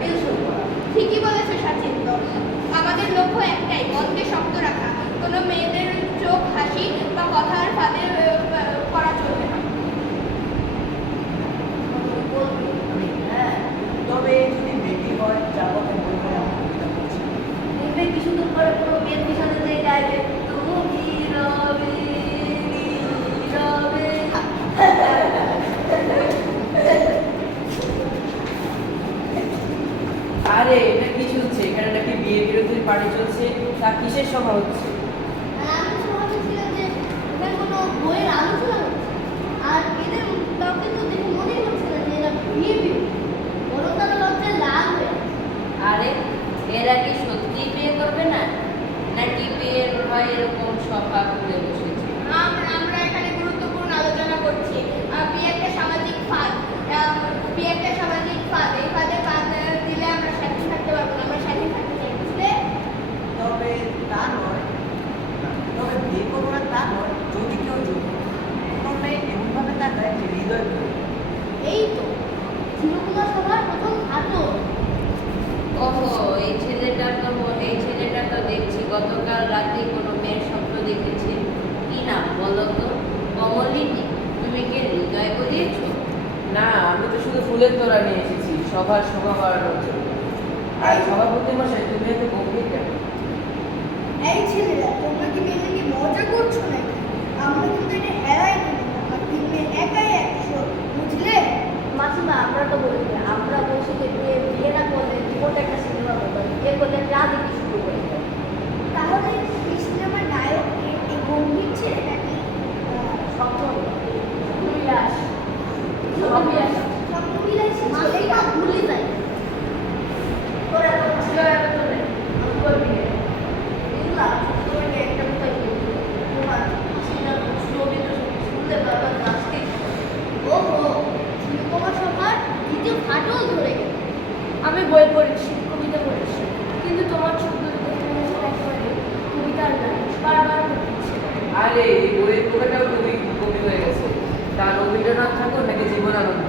বিল শোধ করা। ঠিকই বলেছে সাচিন্ত, আমাদের লক্ষ্য একটাই, মনকে শক্ত রাখা। কোনো মেয়েদের চোখ হাসি বা কথার ফাঁদে পড়া চলবে না। হ্যাঁ, তবে যদি মেয়েটি হয় যার কথা মনে হয় আমার কবিতা পড়ছি। দেখবে কিছুদিন পরে পুরো মেয়ের পিছনে যে গাইবে তুমি রবে নীরবে। আরে এটা কি চলছে এখানে? নাকি বিয়ে বিরোধী পার্টি চলছে? তা কিসের সভা হচ্ছে? আমি ভাবছিলাম যে এখানে কোনো বইয়ের আলোচনা হচ্ছে, আর এদের কাউকে তো দেখে মনেই হচ্ছে না যে এরা বিয়ে বিয়ে, বরং তারা লজ্জায় লাল হয়ে আছে। আরে এরা কি সত্যি বিয়ে করবে না, নাকি বিয়ের ভয় এরকম সভা করে বসেছে? আমরা এখানে গুরুত্বপূর্ণ আলোচনা করছি। বিয়ে একটা সামাজিক ফাঁদ, বিয়ে একটা সামাজিক ফাঁদ। এই ফাঁদে পা দিলে আমরা স্বাধীন থাকতে পারবো না, আমরা স্বাধীন থাকতে চাই, বুঝলে? তবে তা নয়, তবে বিয়ে করবো না তা নয়, যদি কেউ যোগ্য কোনো মেয়ে এমনভাবে তাকায় যে হৃদয় ভরে। এই তো চিরকুমার সভার প্রথম আদর। ওহো, এই ছেলেটা তো দেখছি গতকাল রাতে কোনো মেয়ের স্বপ্ন দেখেছে। কি নাম বলো তো? কমলিনী। তুমি কি হৃদয় গড়িয়েছো? না, আমি তো শুধু ফুলের তোড়া নিয়ে এসেছি সভার শোভা বাড়ানোর জন্য। আর সভাপতি মশাই, তুমি এত গম্ভীর কেন? এই ছেলেরা, তোমরা কি মেয়েদেরকে মজা করছো নাকি? আমরা কিন্তু এটা হেরাই নেব না, আমার তিন মেয়ে একাই 100, বুঝলে? মাসিমা, আমরা তো বলি না, আমরা বলছি যে বিয়ে না করলে জীবনটা একটা সিনেমা মতো, বিয়ে করলে রাজনীতি শুরু করে দেয়। তাহলে এই সিনেমার নায়ক এই গম্ভীর ছেলে নাকি স্বপ্ন বিলাস, স্বপ্নবিলাসী ছেলেটা ভুলে যায়? তোর এত ছিল এত তো নেই, আমি করবি না। বুঝলাম, তোমাকে একটা কথাই বলবো, তোমার হাসিনা রবীন্দ্র সঙ্গীত শুনলে বারবার নাচতেই ইচ্ছা করে। ওহো, চিরকুমার সভার দ্বিতীয় ফাটল ধরে গেল। আমি বই পড়েছি, কবিতা পড়েছি, কিন্তু তোমার ছবিগুলো দেখে মনে হচ্ছে একেবারে কবিতার নাই, বারবার পড়ছে। আরে এই বইয়ের পোকাটাও কবি কবি হয়ে গেছে। তার রবীন্দ্রনাথ ঠাকুর নাকি জীবনানন্দ?